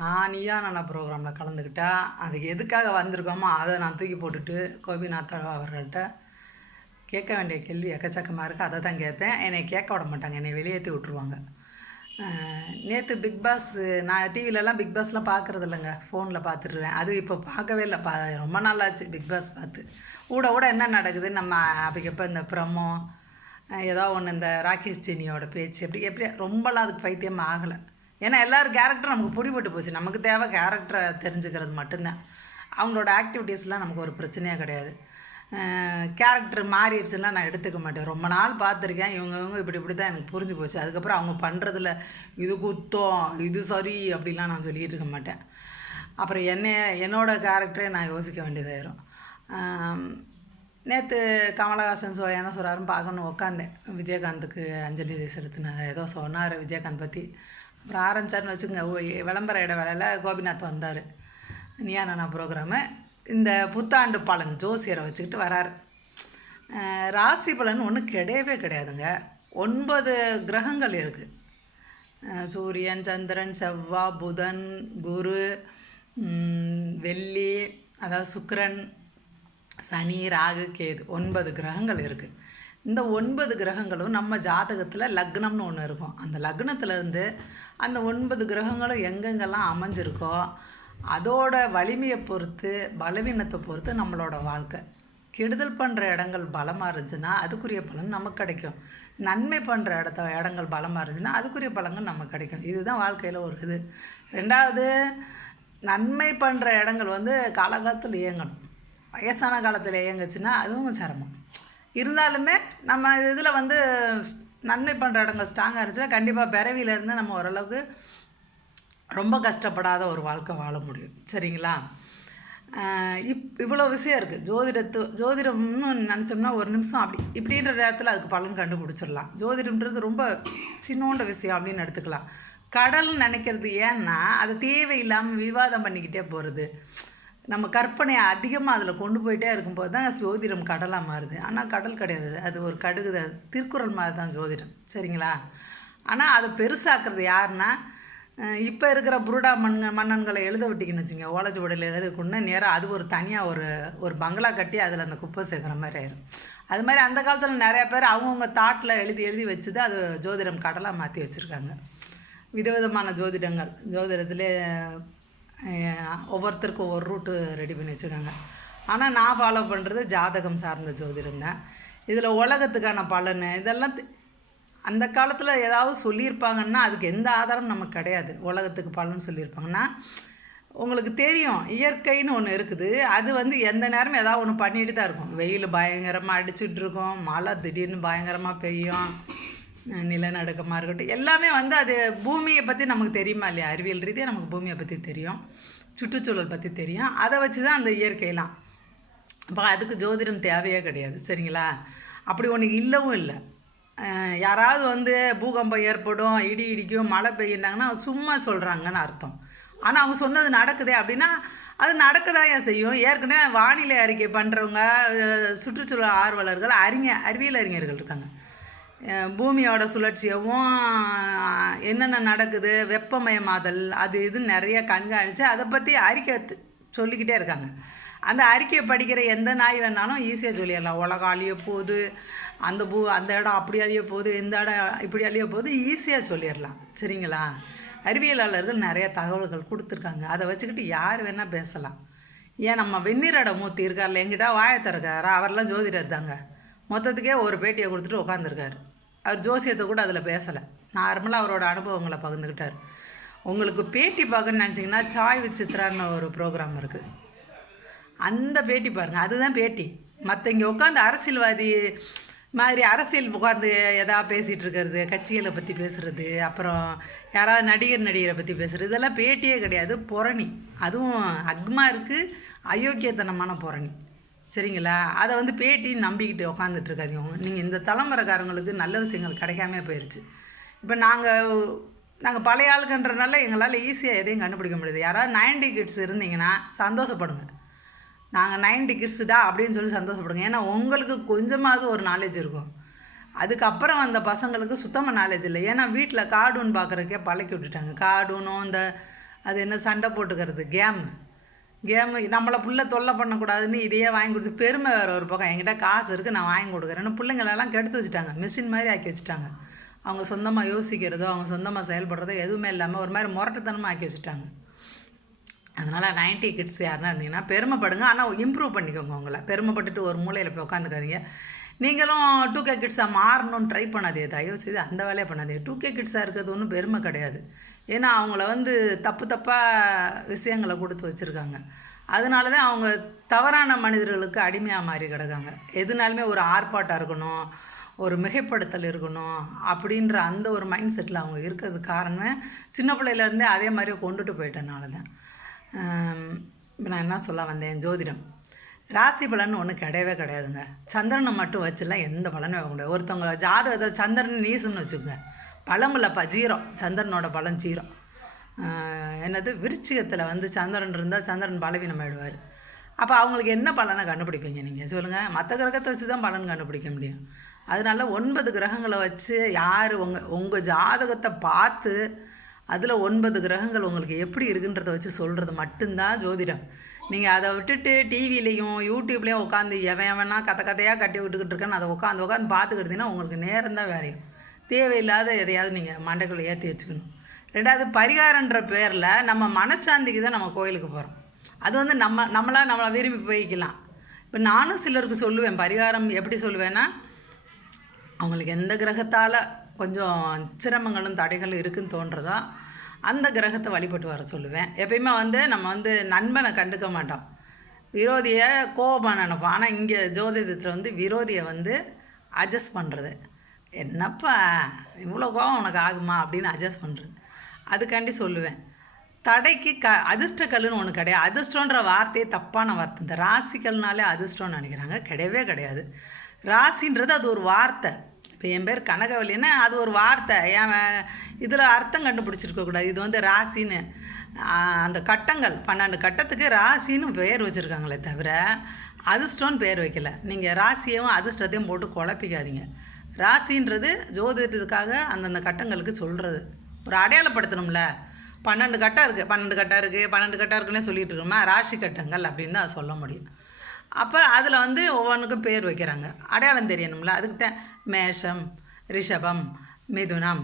நான் நீயா ப்ரோக்ராமில் கலந்துக்கிட்டால் அது எதுக்காக வந்திருக்கோமோ அதை நான் தூக்கி போட்டுட்டு கோபிநாத் அவர்கள்ட்ட கேட்க வேண்டிய கேள்வி எக்கச்சக்கமாக இருக்குது அதை தான் கேட்பேன். என்னை கேட்க விட மாட்டாங்க. என்னை வெளியேற்றி விட்ருவாங்க நேற்று பிக் பாஸ் நான் டிவிலலாம் பிக் பாஸ்லாம் பார்க்குறது இல்லைங்க. ஃபோனில் பார்த்துருவேன் அது இப்போ பார்க்கவே இல்லை. பா ரொம்ப நாளாச்சு பிக் பாஸ் பார்த்து. ஊட ஊட என்ன நடக்குது நம்ம அப்போ இந்த ப்ரமோ ஏதோ ஒன்று இந்த ராகேஷ் சீனியோட பேச்சு எப்படி எப்படி ரொம்பலாம் அதுக்கு பைத்தியம் ஆகலை. ஏன்னா எல்லோரும் கேரக்டர் நமக்கு பிடிபட்டு போச்சு. நமக்கு தேவை கேரக்டரை தெரிஞ்சுக்கிறது மட்டும்தான். அவங்களோட ஆக்டிவிட்டீஸ்லாம் நமக்கு ஒரு பிரச்சனையே கிடையாது. கேரக்டர் மாறிடுச்சுலாம் நான் எடுத்துக்க மாட்டேன். ரொம்ப நாள் பார்த்துருக்கேன். இவங்க இவங்க இப்படி இப்படி தான் எனக்கு புரிஞ்சு போச்சு. அதுக்கப்புறம் அவங்க பண்ணுறதுல இது குத்தம் இது சரி அப்படிலாம் நான் சொல்லிகிட்டு இருக்க மாட்டேன். அப்புறம் என்ன என்னோடய கேரக்டரே நான் யோசிக்க வேண்டியதாயிரும். நேற்று கமலஹாசன் சோ என்ன சொல்கிறாருன்னு பார்க்கணும் உட்காந்தேன் விஜயகாந்துக்கு அஞ்சலி செலுத்தின ஏதோ சொன்னார் விஜயகாந்த் பற்றி அப்புறம் ஆரம்பிச்சாருன்னு வச்சுக்கோங்க. விளம்பர இட வேலையில் கோபிநாத் வந்தார். நியா நானா ப்ரோக்ராமு இந்த புத்தாண்டு பலன் ஜோசியரை வச்சுக்கிட்டு வராரு. ராசி பலன் ஒன்றும் கிடையவே கிடையாதுங்க. ஒன்பது கிரகங்கள் இருக்குது சூரியன் சந்திரன் செவ்வாய் புதன் குரு வெள்ளி அதாவது சுக்கரன் சனி ராகு கேது. ஒன்பது கிரகங்கள் இருக்குது இந்த ஒன்பது கிரகங்களும் நம்ம ஜாதகத்தில் லக்னம்னு ஒன்று இருக்கும். அந்த லக்னத்துலேருந்து அந்த ஒன்பது கிரகங்களும் எங்கெங்கெல்லாம் அமைஞ்சிருக்கோ அதோட வலிமையை பொறுத்து பலவீனத்தை பொறுத்து நம்மளோட வாழ்க்கை. கெடுதல் பண்ணுற இடங்கள் பலமாக இருந்துச்சுன்னா அதுக்குரிய பலன் நமக்கு கிடைக்கும். நன்மை பண்ணுற இடத்த இடங்கள் பலமாக இருந்துச்சுன்னா அதுக்குரிய பலங்கள் நமக்கு கிடைக்கும். இதுதான் வாழ்க்கையில் ஒரு இது. ரெண்டாவது நன்மை பண்ணுற இடங்கள் வந்து காலகாலத்தில் இயங்கணும். வயசான காலத்தில் இயங்குச்சுன்னா அதுவும் சிரமம். இருந்தாலுமே நம்ம இதில் வந்து நன்மை பண்ணுற இடங்கள் ஸ்ட்ராங்காக இருந்துச்சுன்னா கண்டிப்பாக பிறவியிலேருந்து நம்ம ஓரளவுக்கு ரொம்ப கஷ்டப்படாத ஒரு வாழ்க்கை வாழ முடியும். சரிங்களா? இப் இவ்வளோ விஷயம் இருக்குது ஜோதிடத்து ஜோதிடம்னு நினச்சோம்னா ஒரு நிமிஷம் அப்படி இப்படின்ற நேரத்தில் அதுக்கு பலன் கண்டுபிடிச்சிடலாம். ஜோதிடம்ன்றது ரொம்ப சின்னோண்ட விஷயம் அப்படின்னு எடுத்துக்கலாம். கடல்னு நினைக்கிறது ஏன்னா அது தேவையில்லாமல் விவாதம் பண்ணிக்கிட்டே போகிறது நம்ம கற்பனையை அதிகமாக அதில் கொண்டு போயிட்டே இருக்கும்போது தான் ஜோதிடம் கடலாக மாறுது. ஆனால் கடல் கிடையாது. அது ஒரு கடுகு தான். திருக்குறள் மாதிரி தான் ஜோதிடம். சரிங்களா? ஆனால் அதை பெருசாக்குறது யாருன்னா இப்போ இருக்கிற புருடா மண் மன்னன்களை எழுத விட்டிங்கன்னு வச்சுங்க ஓலச்சுவடியில் எழுதக்குன்னா நேராக அது ஒரு தனியாக ஒரு ஒரு பங்களா கட்டி அதில் அந்த குப்பை சேர்க்குற மாதிரி ஆயிடும் அது மாதிரி அந்த காலத்தில் நிறையா பேர் அவங்கவுங்க தாட்டில் எழுதி எழுதி வச்சுது அது ஜோதிடம் கடலாக மாற்றி வச்சுருக்காங்க. விதவிதமான ஜோதிடங்கள். ஜோதிடத்திலே ஒவ்வொருத்தருக்கும் ஒவ்வொரு ரூட்டு ரெடி பண்ணி வச்சுருக்காங்க. ஆனால் நான் ஃபாலோ பண்ணுறது ஜாதகம் சார்ந்த ஜோதிடம் தான். இதில் உலகத்துக்கான பலன் இதெல்லாம் அந்த காலத்தில் ஏதாவது சொல்லியிருப்பாங்கன்னா அதுக்கு எந்த ஆதாரம் நமக்கு கிடையாது. உலகத்துக்கு பலன் சொல்லியிருப்பாங்கன்னா உங்களுக்கு தெரியும் இயற்கைன்னு ஒன்று இருக்குது. அது வந்து எந்த நேரமும் ஏதாவது ஒன்று பண்ணிட்டு தான் இருக்கும். வெயில் பயங்கரமாக அடிச்சுட்ருக்கோம் மழை திடீர்னு பயங்கரமாக பெய்யும். நிலநடுக்கமாக இருக்கட்டும். எல்லாமே வந்து அது பூமியை பற்றி நமக்கு தெரியுமா இல்லையா? அறிவியல் ரீதியாக நமக்கு பூமியை பற்றி தெரியும். சுற்றுச்சூழல் பற்றி தெரியும். அதை வச்சு தான் அந்த இயற்கையெல்லாம். அப்போ அதுக்கு ஜோதிடம் தேவையே கிடையாது. சரிங்களா? அப்படி ஒன்று இல்லவும் இல்லை. யாராவது வந்து பூகம்பம் ஏற்படும் இடி இடிக்கும் மழை பெய்யுனாங்கன்னா சும்மா சொல்கிறாங்கன்னு அர்த்தம். ஆனால் அவங்க சொன்னது நடக்குதே அப்படின்னா அது நடக்கதான் ஏன் செய்யும்? ஏற்கனவே வானிலை அறிக்கை பண்ணுறவங்க சுற்றுச்சூழல் ஆர்வலர்கள் அறிஞ அறிவியல் அறிஞர்கள் இருக்காங்க. பூமியோட சுழற்சியவும் என்னென்ன நடக்குது வெப்பமயமாதல் அது இது நிறைய கண்காணித்து அதை பற்றி அறிக்கை சொல்லிக்கிட்டே இருக்காங்க. அந்த அறிக்கையை படிக்கிற எந்த நாய் வேணாலும் ஈஸியாக சொல்லிடலாம். உலகம் அழிய போகுது அந்த பூ அந்த இடம் அப்படி அழிய போகுது இந்த இடம் இப்படி அழிய போகுது ஈஸியாக சொல்லிடலாம். சரிங்களா? அறிவியலாளர்கள் நிறைய தகவல்கள் கொடுத்துருக்காங்க. அதை வச்சுக்கிட்டு யார் வேணால் பேசலாம். ஏன் நம்ம வெந்நீரட மூர்த்தி இருக்கார்ல எங்கிட்ட வாயை திறக்காரா அவரெல்லாம் ஜோதிடர் தாங்க. மொத்தத்துக்கே ஒரு பேட்டியை கொடுத்துட்டு உட்காந்துருக்காரு அவர் ஜோசியத்தை கூட அதில் பேசலை. நார்மலாக அவரோட அனுபவங்களை பகிர்ந்துக்கிட்டார் உங்களுக்கு பேட்டி பார்க்கணும்னு நினச்சிங்கன்னா சாய் விசித்ரான்னு ஒரு ப்ரோக்ராம் இருக்குது அந்த பேட்டி பாருங்கள் அதுதான் பேட்டி. மற்ற இங்கே உட்காந்து அரசியல்வாதி மாதிரி அரசியல் உட்காந்து எதா பேசிகிட்டு இருக்கிறது கட்சிகளை பற்றி பேசுகிறது அப்புறம் யாராவது நடிகர் நடிகரை பற்றி பேசுகிறது இதெல்லாம் பேட்டியே கிடையாது. புரணி அதுவும் அக்மா இருக்குது அயோக்கியத்தனமான புரணி சரிங்களா? அதை வந்து பேட்டின்னு நம்பிக்கிட்டு உட்காந்துட்டு இருக்காதீங்க நீங்கள் இந்த தலைமுறைக்காரங்களுக்கு நல்ல விஷயங்கள் கிடைக்காம போயிடுச்சு இப்போ நாங்கள் நாங்கள் பழைய ஆளுக்குன்றனால எங்களால் ஈஸியாக எதையும் கண்டுபிடிக்க முடியுது. யாராவது நைன்டி கிட்ஸ் இருந்தீங்கன்னா சந்தோஷப்படுங்க. நாங்கள் நைன்டி கிட்ஸுடா அப்படின்னு சொல்லி சந்தோஷப்படுங்க. ஏன்னா உங்களுக்கு கொஞ்சமாவது ஒரு நாலேஜ் இருக்கும். அதுக்கப்புறம் வந்த பசங்களுக்கு சுத்தமாக நாலேஜ் இல்லை. ஏன்னா வீட்டில் கார்டூன் பார்க்குறக்கே பழக்கி விட்டுட்டாங்க. கார்டூனும் இந்த அது என்ன சண்டை போட்டுக்கிறது கேமு கேமு நம்மளை புள்ள தொல்லை பண்ணக்கூடாதுன்னு இதையே வாங்கி கொடுத்து பெருமை வேறு ஒரு பக்கம். என்கிட்ட காசு இருக்குது நான் வாங்கி கொடுக்குறேன்னு பிள்ளைங்களெல்லாம் கெடுத்து வச்சுட்டாங்க. மிஷின் மாதிரி ஆக்கி வச்சுட்டாங்க. அவங்க சொந்தமாக யோசிக்கிறதோ அவங்க சொந்தமாக செயல்படுறதோ எதுவுமே இல்லாமல் ஒரு மாதிரி முரட்டுத்தனமாக ஆக்கி வச்சுட்டாங்க. அதனால் நைன்டி கிட்ஸ் யாருன்னா இருந்தீங்கன்னா பெருமைப்படுங்க. ஆனால் இம்ப்ரூவ் பண்ணிக்கோங்க உங்களை. பெருமைப்பட்டுட்டு ஒரு மூலையில் போய் உட்காந்துக்காதீங்க. நீங்களும் டூ கே கிட்ஸாக மாறணும்னு ட்ரை பண்ணாதீங்க தயவு செய்து அந்த வேலையை பண்ணாதீங்க டூ கே கிட்ஸாக இருக்கிறது ஒன்றும் பெருமை கிடையாது. ஏன்னா அவங்கள வந்து தப்பு தப்பாக விஷயங்களை கொடுத்து வச்சுருக்காங்க. அதனால தான் அவங்க தவறான மனிதர்களுக்கு அடிமையாக மாறி கிடக்காங்க. எதுனாலுமே ஒரு ஆர்ப்பாட்டம் இருக்கணும் ஒரு மிகைப்படுத்தல் இருக்கணும் அப்படின்ற அந்த ஒரு மைண்ட் செட்டில் அவங்க இருக்கிறது காரணமே சின்ன பிள்ளையிலேருந்தே அதே மாதிரி கொண்டுட்டு போயிட்டனால தான் இப்போ நான் என்ன சொல்ல வந்தேன்? ஜோதிடம். ராசி பலன் ஒன்று கிடையவே கிடையாதுங்க. சந்திரனை மட்டும் வச்சுலாம் எந்த பலனும் வைக்க முடியாது. ஒருத்தவங்க ஜாதகத்தை சந்திரன் நீசுன்னு வச்சுக்கோங்க. பழமில்லப்பா இல்லைப்பா ஜீரோ சந்திரனோட பலம் ஜீரோ என்னது? விருச்சிகத்தில் வந்து சந்திரன் இருந்தால் சந்திரன் பலவீனம் ஆயிடுவார் அப்போ அவங்களுக்கு என்ன பலனை கண்டுபிடிப்பீங்க நீங்கள் சொல்லுங்கள் மற்ற கிரகத்தை வச்சு தான் பலன் கண்டுபிடிக்க முடியும். அதனால ஒன்பது கிரகங்களை வச்சு யார் உங்கள் உங்கள் ஜாதகத்தை பார்த்து அதில் ஒன்பது கிரகங்கள் உங்களுக்கு எப்படி இருக்குன்றதை வச்சு சொல்கிறது மட்டும்தான் ஜோதிடம். நீங்கள் அதை விட்டுட்டு டிவிலையும் யூடியூப்லேயும் உட்காந்து எவன் எவனா கதை கதையாக கட்டி விட்டுக்கிட்டு இருக்கேன்னு அதை உட்காந்து உட்காந்து பார்த்துக்கிட்டீங்கன்னா உங்களுக்கு நேரம் தான் வேறையும் தேவையில்லாத எதையாவது நீங்கள் மண்டைக்குள்ளே ஏற்றி வச்சுக்கணும். ரெண்டாவது பரிகாரன்ற பேரில் நம்ம மனச்சாந்திக்கு தான் நம்ம கோயிலுக்கு போகிறோம் அது வந்து நம்ம நம்மளாக நம்மளை விரும்பி போய்க்கலாம். இப்போ நானும் சிலருக்கு சொல்லுவேன் பரிகாரம் எப்படி சொல்லுவேன்னா அவங்களுக்கு எந்த கிரகத்தால் கொஞ்சம் சிரமங்களும் தடைகளும் இருக்குன்னு தோன்றதோ அந்த கிரகத்தை வழிபட்டு வர சொல்லுவேன். எப்பயுமே வந்து நம்ம வந்து நண்பனை கண்டுக்க மாட்டோம். விரோதியை கோபமாக நினைப்போம். ஆனால் இங்கே ஜோதிடத்தில் வந்து விரோதியை வந்து அட்ஜஸ்ட் பண்ணுறது என்னப்பா இவ்வளோ கோபம் உனக்கு ஆகுமா? அப்படின்னு அட்ஜஸ்ட் பண்ணுறது அதுக்காண்டி சொல்லுவேன். தடைக்கு க அதிர்ஷ்டக்கல்லுன்னு ஒன்று கிடையாது. அதிர்ஷ்டன்ற வார்த்தையே தப்பான வார்த்தை இந்த ராசிக்கல்னாலே அதிர்ஷ்டம்னு நினைக்கிறாங்க. கிடையவே கிடையாது. ராசின்றது அது ஒரு வார்த்தை. இப்போ என் பேர் கனகவல்லின்னா அது ஒரு வார்த்தை. ஏன் இதில் அர்த்தம் கண்டுபிடிச்சிருக்கக்கூடாது இது வந்து ராசின்னு. அந்த கட்டங்கள் பன்னெண்டு கட்டத்துக்கு ராசின்னு பேர் வச்சுருக்காங்களே தவிர அதிர்ஷ்டம்னு பேர் வைக்கல. நீங்கள் ராசியையும் அதிர்ஷ்டத்தையும் போட்டு குழப்பிக்காதீங்க. ராசின்றது ஜோதிடத்துக்காக அந்தந்த கட்டங்களுக்கு சொல்கிறது ஒரு அடையாளப்படுத்தணும்ல. பன்னெண்டு கட்டம் இருக்குது பன்னெண்டு கட்டம் இருக்குது பன்னெண்டு கட்டம் இருக்குன்னே சொல்லிட்டு இருக்கோமா? ராசி கட்டங்கள் அப்படின்னு தான் சொல்ல முடியும். அப்போ அதில் வந்து ஒவ்வொன்றுக்கும் பேர் வைக்கிறாங்க. அடையாளம் தெரியணும்ல. அதுக்கு தான் மேஷம் ரிஷபம் மிதுனம்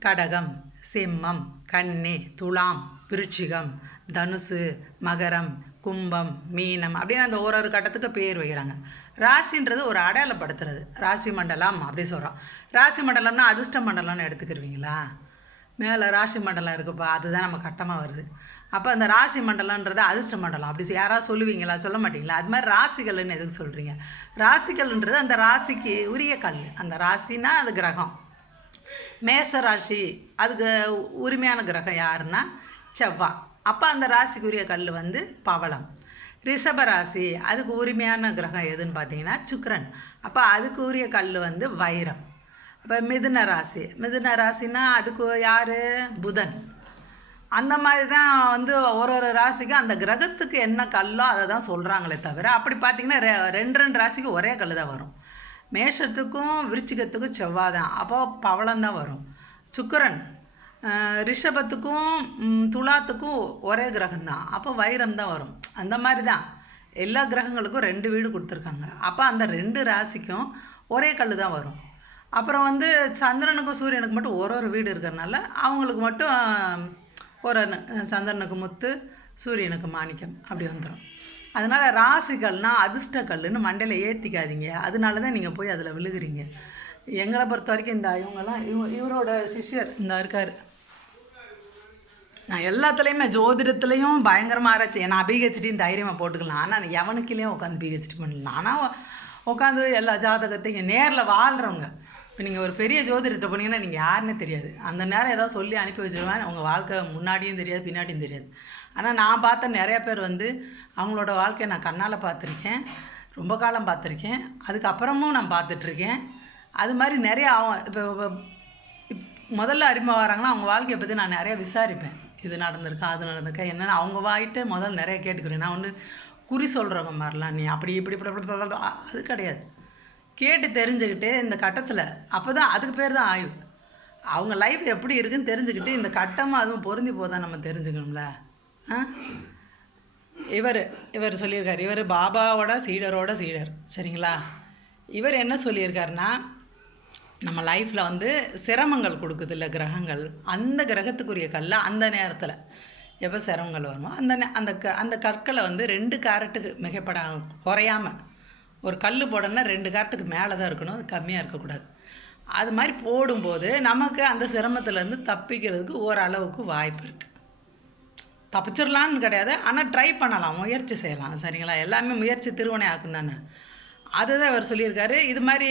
கடகம் சிம்மம் கன்னி துலாம் விருச்சிகம் தனுசு மகரம் கும்பம் மீனம் அப்படின்னு அந்த ஒரு ஒரு கட்டத்துக்கு பேர் வைக்கிறாங்க. ராசின்றது ஒரு அடையாளப்படுத்துறது. ராசி மண்டலம் அப்படி சொல்கிறோம் ராசி மண்டலம்னா அதிர்ஷ்ட மண்டலம்னு எடுத்துக்கிருவீங்களா? மேலே ராசி மண்டலம் இருக்குப்பா அதுதான் நம்ம கட்டமாக வருது. அப்போ அந்த ராசி மண்டலன்றது அதிர்ஷ்ட மண்டலம். அப்படி யாராவது சொல்லுவீங்களா? சொல்ல மாட்டீங்களா? அது மாதிரி ராசிகள்னு எதுக்கு சொல்கிறீங்க ராசிகள்ன்றது அந்த ராசிக்கு உரிய கல். அந்த ராசினா அது கிரகம். மேச ராசி அதுக்கு உரிமையான கிரகம் யாருன்னா செவ்வாய் அப்போ அந்த ராசிக்குரிய கல் வந்து பவளம். ரிஷப ராசி அதுக்கு உரிமையான கிரகம் எதுன்னு பார்த்தீங்கன்னா சுக்ரன் அப்போ அதுக்கு உரிய கல் வந்து வைரம். அப்போ மிதுன ராசி. மிதுன ராசினா அதுக்கு யார்? புதன். அந்த மாதிரி தான் வந்து ஒரு ஒரு ராசிக்கும் அந்த கிரகத்துக்கு என்ன கல்லோ அதை தான் சொல்கிறாங்களே தவிர அப்படி பார்த்தீங்கன்னா ரெ- ரெண்டு ரெண்டு ராசிக்கு ஒரே கல் தான் வரும். மேஷத்துக்கும் விருச்சிகத்துக்கும் செவ்வாய் தான் அப்போது பவளம் தான் வரும். சுக்கரன் ரிஷபத்துக்கும் துலாத்துக்கும் ஒரே கிரகம் தான் அப்போ வைரம் தான் வரும். அந்த மாதிரி தான் எல்லா கிரகங்களுக்கும் ரெண்டு வீடு கொடுத்துருக்காங்க. அப்போ அந்த ரெண்டு ராசிக்கும் ஒரே கல் தான் வரும். அப்புறம் வந்து சந்திரனுக்கும் சூரியனுக்கு மட்டும் ஒரு ஒரு வீடு இருக்கிறனால அவங்களுக்கு மட்டும் ஒரு சந்திரனுக்கு முத்து சூரியனுக்கு மாணிக்கம் அப்படி வந்துடும் அதனால் ராசிகள்னால் அதிர்ஷ்டக்கல்லுன்னு மண்டையில் ஏற்றிக்காதீங்க அதனால தான் நீங்கள் போய் அதில் விழுகுறீங்க. எங்களை பொறுத்த வரைக்கும் இந்த இவங்கெல்லாம் இவ இவரோட சிஷ்யர் இந்த இருக்கார். நான் எல்லாத்துலேயுமே ஜோதிடத்துலேயும் பயங்கரமாக ஆராய்ச்சி நான் பிஹெச்டின்னு தைரியமாக போட்டுக்கலாம். ஆனால் எவனுக்குலேயும் உட்காந்து பிஹெச்டி பண்ணலாம் ஆனால் உட்காந்து எல்லா ஜாதகத்தையும் நேரில் வாழ்கிறவங்க இப்போ நீங்கள் ஒரு பெரிய ஜோதிடத்தை போனீங்கன்னா நீங்கள் யாருன்னு தெரியாது. அந்த நேரம் ஏதாவது சொல்லி அனுப்பி வச்சுருவேன் உங்கள் வாழ்க்கை முன்னாடியும் தெரியாது பின்னாடியும் தெரியாது. ஆனால் நான் பார்த்த நிறைய பேர் வந்து அவங்களோட வாழ்க்கையை நான் கண்ணால் பார்த்துருக்கேன். ரொம்ப காலம் பார்த்துருக்கேன். அதுக்கப்புறமும் நான் பார்த்துட்ருக்கேன். அது மாதிரி நிறைய இப்போ முதல்ல அறிமுகம் வராங்கன்னா அவங்க வாழ்க்கையை பற்றி நான் நிறைய விசாரிப்பேன். இது நடந்திருக்கா அது நடந்திருக்கா என்னென்னு அவங்க வாயிட்டு முதல்ல நிறைய கேட்டுக்கிறேன். நான் ஒன்று குறி சொல்கிறவங்க மாதிரிலாம் நீ அப்படி இப்படி இப்படி அது கிடையாது. கேட்டு தெரிஞ்சுக்கிட்டு இந்த கட்டத்தில் அப்போ தான் அதுக்கு பேர் தான் ஆய்வு. அவங்க லைஃப் எப்படி இருக்குன்னு தெரிஞ்சுக்கிட்டு இந்த கட்டமாக அதுவும் பொருந்தி போதான் நம்ம தெரிஞ்சுக்கணும்ல? ஆ? இவர் இவர் சொல்லியிருக்கார். இவர் பாபாவோட சீடரோட சீடர். சரிங்களா? இவர் என்ன சொல்லியிருக்காருன்னா நம்ம லைஃப்பில் வந்து சிரமங்கள் கொடுக்குதுல்ல கிரகங்கள். அந்த கிரகத்துக்குரிய கல்லை அந்த நேரத்தில். எப்போ சிரமங்கள் வருமோ அந்த அந்த க அந்த கற்களை வந்து ரெண்டு கேரட்டுக்கு மிகப்பட குறையாமல் ஒரு கல் போடணும்னா ரெண்டு கேரட்டுக்கு மேலே தான் இருக்கணும். அது கம்மியாக இருக்கக்கூடாது. அது மாதிரி போடும்போது நமக்கு அந்த சிரமத்துலேருந்து தப்பிக்கிறதுக்கு ஓரளவுக்கு வாய்ப்பு இருக்குது தப்பிச்சிடலான்னு கிடையாது. ஆனால் ட்ரை பண்ணலாம். முயற்சி செய்யலாம். சரிங்களா? எல்லாமே முயற்சி திருவனை ஆக்கும் தானே. அதுதான் அவர் சொல்லியிருக்காரு. இது மாதிரி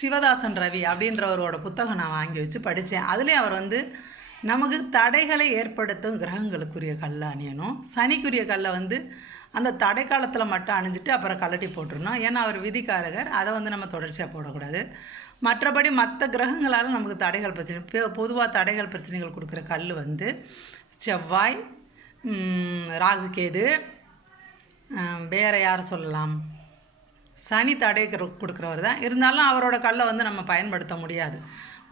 சிவதாசன் ரவி அப்படின்றவரோட புத்தகம் நான் வாங்கி வச்சு படித்தேன் அதுலேயும் அவர் வந்து நமக்கு தடைகளை ஏற்படுத்தும் கிரகங்களுக்குரிய கல்லை அணியணும் சனிக்குரிய கல்லை வந்து அந்த தடை காலத்தில் மட்டும் அணிஞ்சிட்டு அப்புறம் கழட்டி போட்டுருணும் ஏன்னா அவர் விதிக்காரகர். அதை வந்து நம்ம தொடர்ச்சியாக போடக்கூடாது. மற்றபடி மற்ற கிரகங்களால் நமக்கு தடைகள் பிரச்சனை பொதுவாக தடைகள் பிரச்சனைகள் கொடுக்குற கல் வந்து செவ்வாய் ராகுகேது ராகு கேது யார் சொல்லலாம்? சனி தடை கொடுக்குறவர் தான் இருந்தாலும் அவரோட கல்லை வந்து நம்ம பயன்படுத்த முடியாது.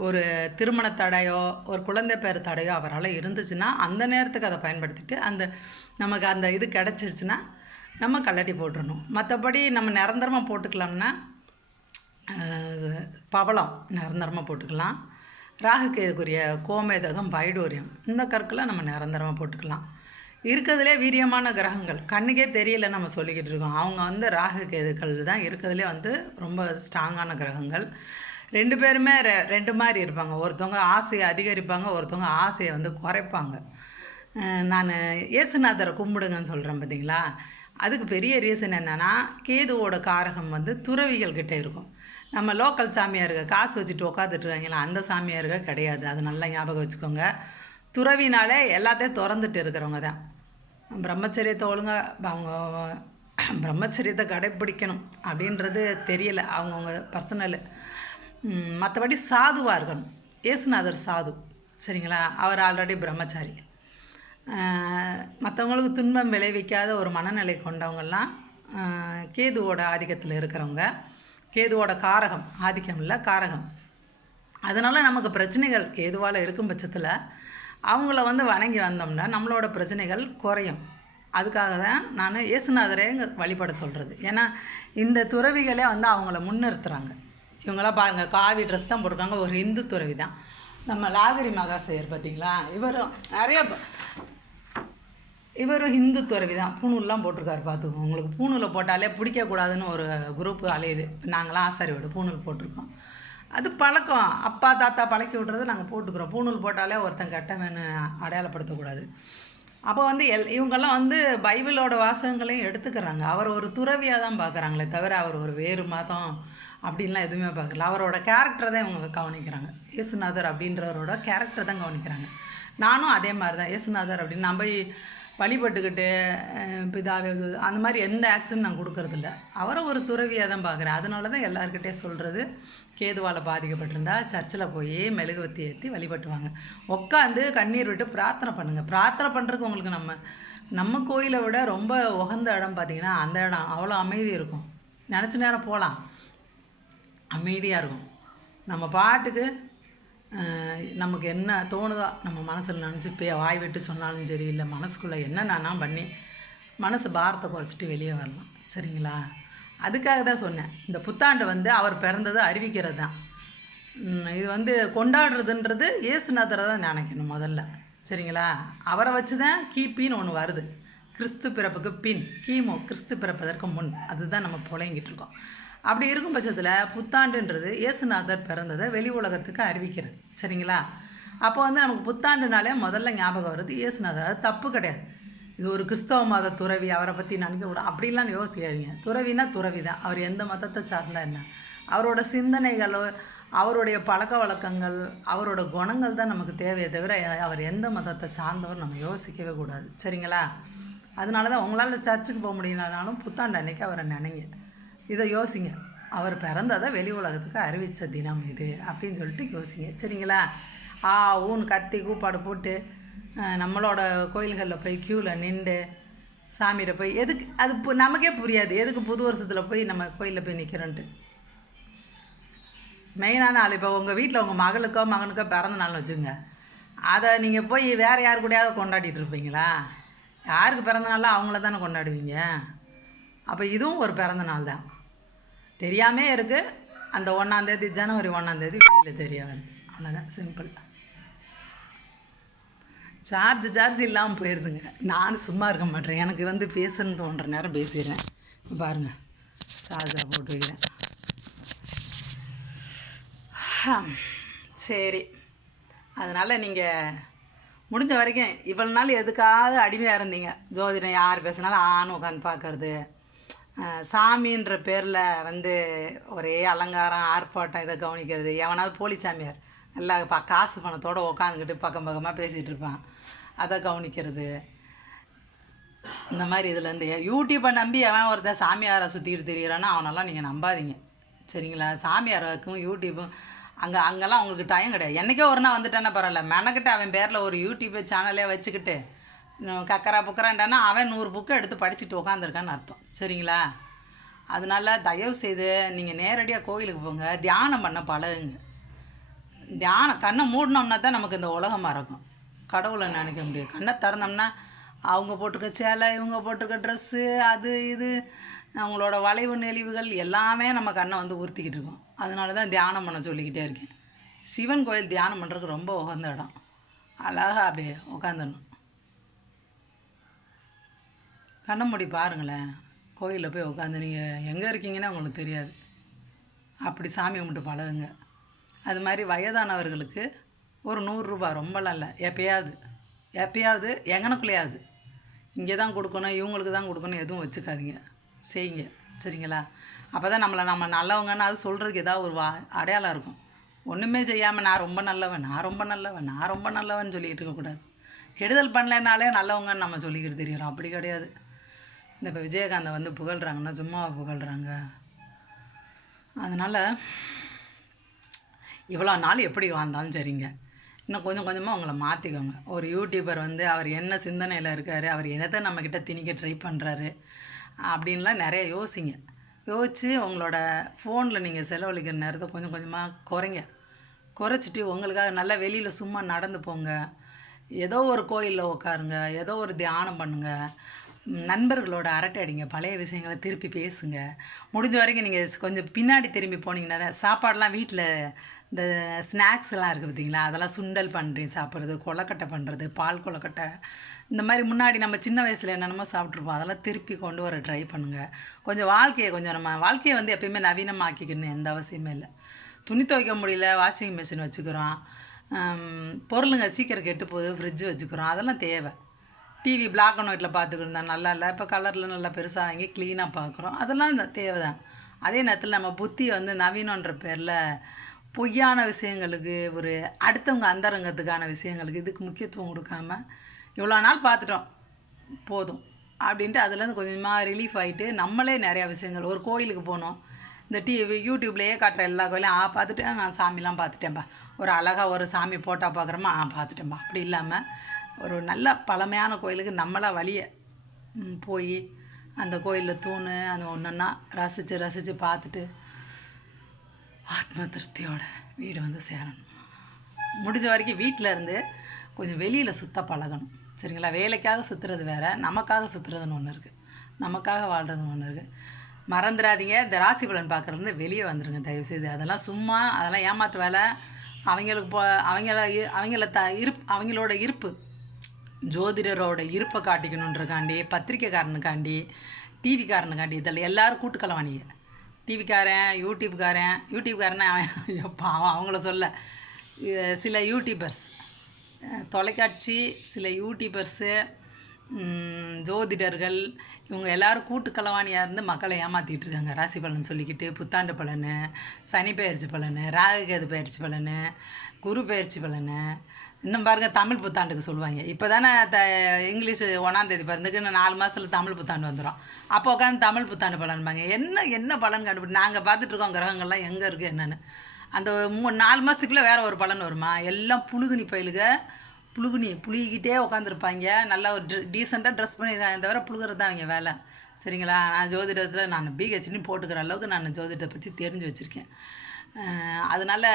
ஒரு திருமண தடையோ ஒரு குழந்தை பேர் தடையோ அவரால் இருந்துச்சுன்னா அந்த நேரத்துக்கு அதை பயன்படுத்திட்டு அந்த நமக்கு அந்த இது கிடச்சிருச்சுன்னா நம்ம கல்லட்டி போட்டுடணும் மற்றபடி நம்ம நிரந்தரமாக போட்டுக்கலாம்னா பவளம் நிரந்தரமாக போட்டுக்கலாம். ராகுக்கேதுக்குரிய கோமேதகம் பைடோரியம் இந்த கற்களை நம்ம நிரந்தரமாக போட்டுக்கலாம். இருக்கிறதுலே வீரியமான கிரகங்கள். கண்ணுக்கே தெரியல நம்ம சொல்லிக்கிட்டு இருக்கோம். அவங்க வந்து ராகு கேதுக்கள் தான். இருக்கிறதுலே வந்து ரொம்ப ஸ்ட்ராங்கான கிரகங்கள். ரெண்டு பேருமே ரெ ரெண்டு மாதிரி இருப்பாங்க. ஒருத்தவங்க ஆசையை அதிகரிப்பாங்க ஒருத்தவங்க ஆசையை வந்து குறைப்பாங்க. நான் இயேசுநாதரை கும்பிடுங்கன்னு சொல்கிறேன் பார்த்தீங்களா அதுக்கு பெரிய ரீசன் என்னென்னா கேதுவோட காரகம் வந்து துறவிகள் கிட்டே இருக்கும். நம்ம லோக்கல் சாமியார்கள் காசு வச்சுட்டு உட்காந்துட்டு இருக்காங்களா அந்த சாமியார்கள் கிடையாது. அது நல்லா ஞாபகம் வச்சுக்கோங்க. துறவினாலே எல்லாத்தையும் திறந்துட்டு இருக்கிறவங்க தான். பிரம்மச்சரியத்தை ஒழுங்காக அவங்க பிரம்மச்சரியத்தை கடைப்பிடிக்கணும் அப்படின்றது தெரியல. அவங்கவுங்க பர்சனலு மற்றபடி சாதுவாக இருக்கணும் இயேசுநாதர் சாது. சரிங்களா? அவர் ஆல்ரெடி பிரம்மச்சாரி மற்றவங்களுக்கு துன்பம் விளைவிக்காத ஒரு மனநிலை கொண்டவங்கள்லாம் கேதுவோட ஆதிக்கத்தில் இருக்கிறவங்க. கேதுவோட காரகம் ஆதிக்கம் இல்லை காரகம். அதனால் நமக்கு பிரச்சனைகள் கேதுவால் இருக்கும் பட்சத்தில் அவங்கள வந்து வணங்கி வந்தோம்னா நம்மளோட பிரச்சனைகள் குறையும். அதுக்காக தான் நான் இயேசுநாதரே வழிபட சொல்கிறது ஏன்னா இந்த துறவிகளே வந்து அவங்கள முன்னிறுத்துகிறாங்க இவங்களாம் பாருங்கள் காவி ட்ரெஸ் தான் போட்டிருக்காங்க ஒரு இந்து துறவி தான். நம்ம லாகிரி மகாசையர் பார்த்தீங்களா? இவரும் நிறைய இவரும் ஹிந்து துறவி தான். பூணூல்லாம் போட்டிருக்காரு பார்த்துக்கோங்க. உங்களுக்கு பூணூலை போட்டாலே பிடிக்கக்கூடாதுன்னு ஒரு குரூப் அலையுது. நாங்களாம் ஆசாரி பூணூல் போட்டிருக்கோம். அது பழக்கம். அப்பா தாத்தா பழக்கி விட்றது நாங்கள் போட்டுக்கிறோம். பூணூல் போட்டாலே ஒருத்தன் கெட்டவன்னு அடையாளப்படுத்தக்கூடாது. அப்போ வந்து எல் இவங்கெல்லாம் வந்து பைபிளோட வாசகங்களையும் எடுத்துக்கிறாங்க. அவர் ஒரு துறவியாக தான் பார்க்குறாங்களே தவிர அவர் ஒரு வேறு மதம் அப்படின்லாம் எதுவுமே பார்க்கல. அவரோட கேரக்டரை தான் இவங்க கவனிக்கிறாங்க. இயேசுநாதர் அப்படின்றவரோட கேரக்டர் தான் கவனிக்கிறாங்க. நானும் அதே மாதிரி தான் இயேசுநாதர் அப்படின்னு நம்ம வழிபட்டுக்கிட்டு பிதாவே இது- அந்த மாதிரி எந்த ஆக்ஷன் நான் கொடுக்கறதில்ல. அவரை ஒரு துறவியாக தான் பார்க்குறேன். அதனால தான் எல்லாருக்கிட்டே சொல்கிறது கேதுவால் பாதிக்கப்பட்டிருந்தா சர்ச்சில் போய் மெழுகுவத்தி ஏற்றி வழிபட்டுவாங்க. உட்காந்து கண்ணீர் விட்டு பிரார்த்தனை பண்ணுங்கள் பிரார்த்தனை பண்ணுறதுக்கு உங்களுக்கு நம்ம நம்ம கோயிலை விட ரொம்ப உகந்த இடம் பார்த்திங்கன்னா அந்த இடம் அவ்வளோ அமைதி இருக்கும். நினச்ச நேரம் போகலாம் அமைதியாக இருக்கும். நம்ம பாட்டுக்கு நமக்கு என்ன தோணுதோ நம்ம மனசில் நினச்சி பே வாய் விட்டு சொன்னாலும் சரி இல்லை மனசுக்குள்ளே என்னென்னா பண்ணி மனசு பாரத்தை குறைச்சிட்டு வெளியே வரலாம். சரிங்களா? அதுக்காக தான் சொன்னேன். இந்த புத்தாண்டு வந்து அவர் பிறந்ததை அறிவிக்கிறது தான். இது வந்து கொண்டாடுறதுன்றது இயேசுநாதரை தான் நினைக்கணும் முதல்ல. சரிங்களா? அவரை வச்சு தான் கிபின்னு ஒன்று வருது. கிறிஸ்து பிறப்புக்கு பின் கிமு கிறிஸ்து பிறப்பதற்கு முன். அதுதான் நம்ம புழங்கிட்டு இருக்கோம். அப்படி இருக்கும் பட்சத்தில் புத்தாண்டுன்றது இயேசுநாதர் பிறந்ததை வெளி உலகத்துக்கு அறிவிக்கிறது. சரிங்களா? அப்போ வந்து நமக்கு புத்தாண்டுனாலே முதல்ல ஞாபகம் வருது இயேசுநாதர். அது தப்பு கிடையாது. இது ஒரு கிறிஸ்தவ மத துறவி அவரை பற்றி நினைக்க கூட அப்படிலாம் யோசிக்காதீங்க. துறவினா துறவி தான். அவர் எந்த மதத்தை சார்ந்தா என்ன? அவரோட சிந்தனைகளோ அவருடைய பழக்க வழக்கங்கள் அவரோட குணங்கள் தான் நமக்கு தேவையே தவிர அவர் எந்த மதத்தை சார்ந்தவர் நம்ம யோசிக்கவே கூடாது. சரிங்களா? அதனால தான் உங்களால் சர்ச்சுக்கு போக முடியலனாலும் புத்தாண்டு அன்னைக்கு அவரை நினைங்க. இதை யோசிங்க. அவர் பிறந்ததை வெளி உலகத்துக்கு அறிவித்த தினம் இது அப்படின்னு சொல்லிட்டு யோசிங்க. சரிங்களா? ஆ ஊன் கத்தி கூப்பாடு போட்டு நம்மளோட கோயில்களில் போய் க்யூவில் நின்று சாமிகிட்ட போய் எதுக்கு அது பு- நமக்கே புரியாது. எதுக்கு புது வருஷத்தில் போய் நம்ம கோயிலில் போய் நிற்கிறோன்ட்டு மெயினான ஆள் இப்போ உங்கள் வீட்டில் உங்கள் மகளுக்கோ மகனுக்கோ பிறந்த நாள்னு வச்சுங்க அதை நீங்கள் போய் வேறு யார் கூடயாவது கொண்டாடிட்டு இருப்பீங்களா? யாருக்கு பிறந்த நாளோ அவங்கள தானே கொண்டாடுவீங்க? அப்போ இதுவும் ஒரு பிறந்த நாள் தான். தெரியாமே இருக்குது அந்த ஒன்றாந்தேதி ஜனவரி ஒன்றாந்தேதி வெளியில் தெரிய வருது. அவ்வளோதான் சிம்பிள் சார்ஜ் சார்ஜ் இல்லாமல் போயிடுதுங்க நானும் சும்மா இருக்க மாட்டேன். எனக்கு வந்து பேசணும்னு தோன்ற நேரம் பேசிடுறேன். பாருங்கள் பாருங்க போட்டு வைக்கிறேன். சரி. அதனால் நீங்கள் முடிஞ்ச வரைக்கும் இவ்வளோ நாள் எதுக்காவது அடிமையாக இருந்தீங்க. ஜோதிடம் யார் பேசினாலும் ஆண் உட்காந்து பார்க்கறது. சாமின்ற பேரில் வந்து ஒரே அலங்காரம் ஆர்ப்பாட்டம் இதை கவனிக்கிறது. எவனாவது போலி சாமியார். நல்லா ப காசு பணத்தோடு உட்காந்துக்கிட்டு பக்கம் பக்கமாக பேசிகிட்டு இருப்பான். அதை கவனிக்கிறது. இந்த மாதிரி இதுலேருந்து யூடியூப்பை நம்பி அவன் ஒருத்தன் சாமியாரை சுற்றிக்கிட்டு தெரிகிறான்னா அவனெல்லாம் நீங்கள் நம்பாதீங்க. சரிங்களா? சாமியாருக்கும் யூடியூப்பும் அங்கே அங்கெல்லாம் அவங்களுக்கு டைம் கிடையாது. என்றைக்கோ ஒரு நாள் வந்துட்டானே பரவாயில்ல. மெனக்கிட்ட அவன் பேரில் ஒரு யூடியூப் சேனலே வச்சுக்கிட்டு கக்கரா புக்கரான்டானா அவன் நூறு புக்கை எடுத்து படிச்சுட்டு உட்காந்துருக்கான்னு அர்த்தம். சரிங்களா? அதனால தயவு செய்து நீங்கள் நேரடியாக கோயிலுக்கு போங்க. தியானம் பண்ண பழகுங்க. தியானம் கண்ணை மூடினோம்னா தான் நமக்கு இந்த உலகம் மறக்கும். கடவுளை நினைக்க முடியும் கண்ணை திறந்தோம்னா அவங்க போட்டிருக்க சேலை இவங்க போட்டிருக்க ட்ரெஸ்ஸு அது இது அவங்களோட வளைவு நெளிவுகள் எல்லாமே நம்ம கண்ணை வந்து உறுத்திக்கிட்டு இருக்கோம். அதனால தான் தியானம் பண்ண சொல்லிக்கிட்டே இருக்கேன். சிவன் கோயில் தியானம் பண்ணுறதுக்கு ரொம்ப உகந்த இடம். அழகாக அப்படியே உட்காந்துடணும் கண்ணை மூடி பாருங்களேன். கோயிலில் போய் உட்காந்து நீங்கள் எங்கே இருக்கீங்கன்னு உங்களுக்கு தெரியாது. அப்படி சாமி கும்பிட்டு பழகுங்க. அது மாதிரி வயதானவர்களுக்கு ஒரு நூறுரூபா ரொம்பலாம் இல்லை. எப்பயாவது. எப்பயாவது எங்கனக்குள்ளேயாவது. இங்கே தான் கொடுக்கணும் இவங்களுக்கு தான் கொடுக்கணும் எதுவும் வச்சுக்காதீங்க. செய்யுங்க. சரிங்களா? அப்போ தான் நம்மளை நம்ம நல்லவங்கன்னு அது சொல்கிறதுக்கு ஏதாவது ஒரு வா அடையாளம் இருக்கும். ஒன்றுமே செய்யாமல் நான் ரொம்ப நல்லவன் நான் ரொம்ப நல்லவன் நான் ரொம்ப நல்லவன் சொல்லிக்கிட்டு இருக்கக்கூடாது. கெடுதல் பண்ணலைனாலே நல்லவங்கன்னு நம்ம சொல்லிக்கிட்டு தெரியிறோம். அப்படி கிடையாது. இந்த இப்போ விஜயகாந்தை வந்து புகழ்கிறாங்கன்னா சும்மாவை புகழ்கிறாங்க அதனால் இவ்வளோ நாள் எப்படி வாழ்ந்தாலும் சரிங்க. இன்னும் கொஞ்சம் கொஞ்சமாக அவங்கள மாற்றிக்கோங்க ஒரு யூடியூபர் வந்து அவர் என்ன சிந்தனையில் இருக்கார் அவர் என்னத்தை நம்மக்கிட்ட திணிக்க ட்ரை பண்ணுறாரு அப்படின்லாம் நிறைய யோசிங்க. யோசித்து உங்களோட ஃபோனில் நீங்கள் செலவழிக்கிற நேரத்தை கொஞ்சம் கொஞ்சமாக குறைங்க. குறைச்சிட்டு உங்களுக்காக நல்லா வெளியில் சும்மா நடந்து போங்க. ஏதோ ஒரு கோயிலில் உட்காருங்க ஏதோ ஒரு தியானம் பண்ணுங்கள் நண்பர்களோட அரட்டை அடிங்க பழைய விஷயங்களை திருப்பி பேசுங்க. முடிஞ்ச வரைக்கும் நீங்கள் கொஞ்சம் பின்னாடி திரும்பி போனீங்கன்னா சாப்பாடெலாம் வீட்டில் இந்த ஸ்நாக்ஸ்லாம் இருக்குது பார்த்தீங்களா அதெல்லாம் சுண்டல் பண்ணுறேன் சாப்பிட்றது கொலக்கட்டை பண்ணுறது பால் கொலக்கட்டை இந்த மாதிரி முன்னாடி நம்ம சின்ன வயசில் என்னென்னமோ சாப்பிட்ருப்போம் அதெல்லாம் திருப்பி கொண்டு வர ட்ரை பண்ணுங்கள் கொஞ்சம் வாழ்க்கையை கொஞ்சம் நம்ம வாழ்க்கையை வந்து எப்பயுமே நவீனமாக்கிக்கணும் எந்த அவசியமே இல்லை. துணி துவைக்க முடியல வாஷிங் மிஷின் வச்சுக்கிறோம். பொருளுங்க சீக்கிரம் கெட்டு போகுது ஃப்ரிட்ஜ் வச்சுக்கிறோம். அதெல்லாம் தேவை. டிவி பிளாக் அண்ட் ஒயிட்டில் பார்த்துக்கிட்டு நல்லா இல்லை. இப்போ கலரில் நல்லா பெருசாக வாங்கி க்ளீனாக பார்க்குறோம் அதெல்லாம் இந்த தேவை தான் அதே நேரத்தில் நம்ம புத்தி வந்து நவீனன்ற பேரில் பொய்யான விஷயங்களுக்கு ஒரு அடுத்தவங்க அந்தரங்கத்துக்கான விஷயங்களுக்கு இதுக்கு முக்கியத்துவம் கொடுக்காம இவ்வளோ நாள் பார்த்துட்டோம் போதும் அப்படின்ட்டு அதுலேருந்து கொஞ்சமாக ரிலீஃப் ஆகிட்டு நம்மளே நிறையா விஷயங்கள் ஒரு கோயிலுக்கு போனோம். இந்த டிவி யூடியூப்லேயே காட்டுற எல்லா கோயிலையும் ஆ பார்த்துட்டேன் நான் சாமிலாம் பார்த்துட்டேன்ப்பா ஒரு அழகாக ஒரு சாமி போட்டால் பார்க்குறோமா ஆ பார்த்துட்டேன்ப்பா அப்படி இல்லாமல் ஒரு நல்ல பழமையான கோயிலுக்கு நம்மளா வழியை போய் அந்த கோயிலில் தூண் அந்த ஒன்றா ரசித்து ரசித்து பார்த்துட்டு ஆத்ம திருப்தியோட வீடு வந்து சேரணும். முடிஞ்ச வரைக்கும் வீட்டில் இருந்து கொஞ்சம் வெளியில் சுத்த பழகணும். சரிங்களா? வேலைக்காக சுற்றுறது வேறு நமக்காக சுற்றுறதுன்னு ஒன்று இருக்குது நமக்காக வாழ்கிறதுன்னு ஒன்று இருக்குது மறந்துடாதீங்க. இந்த ராசி பலன் பார்க்குறது வெளியே வந்துடுங்க தயவுசெய்து. அதெல்லாம் சும்மா அதெல்லாம் ஏமாத்து வேலை. அவங்களுக்கு போ அவங்கள இ- அவங்கள த இருப் அவங்களோட இருப்பு. ஜோதிடரோட இருப்பை காட்டிக்கணுன்றக்காண்டி பத்திரிக்கைக்காரனுக்காண்டி டிவிக்காரனுக்காண்டி இதில் எல்லோரும் கூட்டுக்கலவாணிங்க டிவிக்காரன் யூடியூப்காரன் யூடியூப்காரன் அவன் எப்பா அவங்கள சொல்ல. சில யூடியூபர்ஸ் தொலைக்காட்சி சில யூடியூபர்ஸு ஜோதிடர்கள் இவங்க எல்லோரும் கூட்டுக்கலவாணியாக இருந்து மக்களை ஏமாற்றிட்டு இருக்காங்க ராசி பலன் சொல்லிக்கிட்டு புத்தாண்டு பலன் சனி பெயர்ச்சி பலன் ராகு பயிற்சி பலன் குரு பயிற்சி பலன் இன்னும் பாருங்க தமிழ் புத்தாண்டுக்கு சொல்லுவாங்க. இப்போ தானே த இங்கிலீஷ் ஒன்றாந்தேதி பிறந்துக்கு இன்னும் நாலு மாதத்தில் தமிழ் புத்தாண்டு வந்துடும் அப்போ உட்காந்து தமிழ் புத்தாண்டு பலன்பாங்க என்ன என்ன பலன் கண்டுபிடி நாங்கள் பார்த்துட்ருக்கோம் கிரகங்கள்லாம் எங்கே இருக்குது என்னென்னு. அந்த மூ நாலு மாதத்துக்குள்ளே வேறு ஒரு பலன் வருமா? எல்லாம் புழுகுனி பயிலுக புழுகுனி புழுகிக்கிட்டே உட்காந்துருப்பாங்க நல்லா ஒரு ட்ரெ டீசெண்டாக ட்ரெஸ் பண்ணியிருக்காங்க தவிர புழுகிறது தான் அவங்க வேலை. சரிங்களா? நான் ஜோதிடத்தில் நான் பிஹெச்டின்னு போட்டுக்கிற அளவுக்கு நான் ஜோதிடத்தை பற்றி தெரிஞ்சு வச்சுருக்கேன். அதனால் அதனால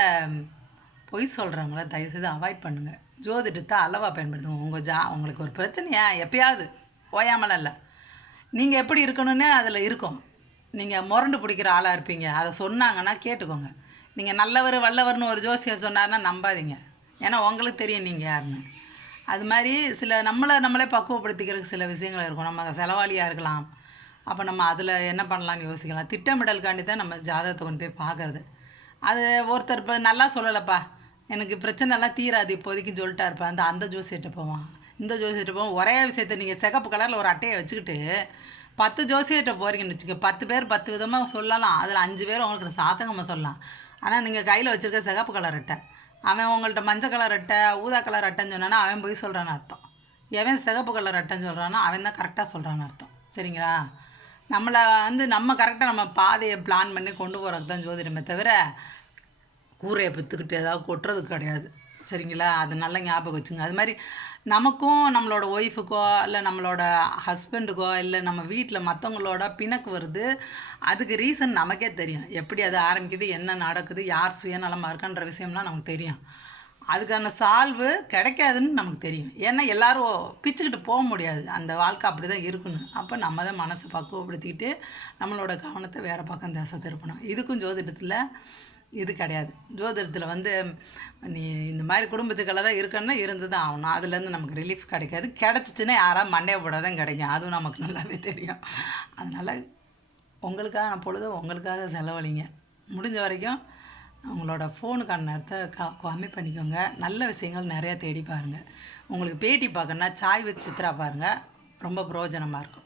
பொய் சொல்கிறவங்கள தயவுசெய்து அவாய்ட் பண்ணுங்கள் ஜோதிடத்தை அளவாக பயன்படுத்துங்க உங்கள் ஜா உங்களுக்கு ஒரு பிரச்சனையா? எப்பயாவது. ஓயாமலாம் இல்லை. நீங்கள் எப்படி இருக்கணும்னு அதில் இருக்கும். நீங்கள் முரண்டு பிடிக்கிற ஆளாக இருப்பீங்க. அதை சொன்னாங்கன்னா கேட்டுக்கோங்க. நீங்கள் நல்லவர் வல்லவர்னு ஒரு ஜோசியர் சொன்னார்னா நம்பாதீங்க. ஏன்னா உங்களுக்கு தெரியும் நீங்கள் யாருன்னு. அது மாதிரி சில நம்மளை நம்மளே பக்குவப்படுத்திக்கிறதுக்கு சில விஷயங்கள் இருக்கும். நம்ம செலவாளியாக இருக்கலாம். அப்போ நம்ம அதில் என்ன பண்ணலாம்னு யோசிக்கலாம். திட்டமிடலுக்காண்டி தான் நம்ம ஜாதகத்தை கொண்டு போய் பார்க்கறது. அது ஒருத்தர் இப்போ நல்லா சொல்லலைப்பா. எனக்கு பிரச்சனைலாம் தீராது இப்போதைக்கு சொல்லிட்டா இருப்பேன் அந்த அந்த ஜோசியிட்ட போவான். இந்த ஜோசியிட்ட போவோம் ஒரே விஷயத்தை நீங்கள் சிகப்பு கலரில் ஒரு அட்டையை வச்சுக்கிட்டு பத்து ஜோசியிட்ட போகிறீங்கன்னு வச்சுக்க. பத்து பேர் பத்து விதமாக சொல்லலாம். அதில் அஞ்சு பேர் உங்களுக்கு சாதகமாக சொல்லலாம். ஆனால் நீங்கள் கையில் வச்சுருக்க சிகப்பு கலர் அட்டை. அவன் உங்கள்கிட்ட மஞ்சள் கலர் அட்டை ஊதா கலர் அட்டைன்னு சொன்னான்னா அவன் போய் சொல்கிறான்னு அர்த்தம். எவன் சிகப்பு கலர் அட்டைன்னு சொல்கிறானோ அவன் தான் கரெக்டாக சொல்கிறான்னு அர்த்தம். சரிங்களா? நம்மளை வந்து நம்ம கரெக்டாக நம்ம பாதையை பிளான் பண்ணி கொண்டு போகிறதுக்கு தான் ஜோதிடமே தவிர கூரையை பற்றுக்கிட்டு ஏதாவது கொட்டுறது கிடையாது. சரிங்களா? அது நல்லா ஞாபகம் வச்சுங்க. அது மாதிரி நமக்கும் நம்மளோட ஒய்ஃபுக்கோ இல்லை நம்மளோட ஹஸ்பண்டுக்கோ இல்லை நம்ம வீட்டில் மற்றவங்களோட பிணக்கு வருது. அதுக்கு ரீசன் நமக்கே தெரியும். எப்படி அது ஆரம்பிக்குது என்ன நடக்குது யார் சுயநலமாக இருக்கான்ற விஷயம்லாம் நமக்கு தெரியும். அதுக்கான சால்வு கிடைக்காதுன்னு நமக்கு தெரியும். ஏன்னா எல்லோரும் பிச்சுக்கிட்டு போக முடியாது. அந்த வாழ்க்கை அப்படி தான் இருக்கணும். அப்போ நம்ம தான் மனசை பக்குவப்படுத்திக்கிட்டு நம்மளோட கவனத்தை வேறு பக்கம் திசை திருப்பணும். இதுக்கும் ஜோதிடத்தில் இது கிடையாது. ஜோதிடத்தில் வந்து நீ இந்த மாதிரி குடும்ப தான் இருக்கணும்னா இருந்து தான் ஆகணும். அதுலேருந்து நமக்கு ரிலீஃப் கிடைக்காது. கிடச்சிச்சின்னா யாராவது மண்டைய போடாதான் கிடைக்கும். அதுவும் நமக்கு நல்லாவே தெரியும். அதனால் உங்களுக்காக நான் பொழுது உங்களுக்காக செலவழிங்க. முடிஞ்ச வரைக்கும் உங்களோட ஃபோனுக்கான நேரத்தை க கம்மி பண்ணிக்கோங்க. நல்ல விஷயங்கள் நிறையா தேடி பாருங்கள் உங்களுக்கு பேட்டி பார்க்கணுன்னா சாய் வச்சு சித்ரா பாருங்கள் ரொம்ப பிரயோஜனமாக இருக்கும்.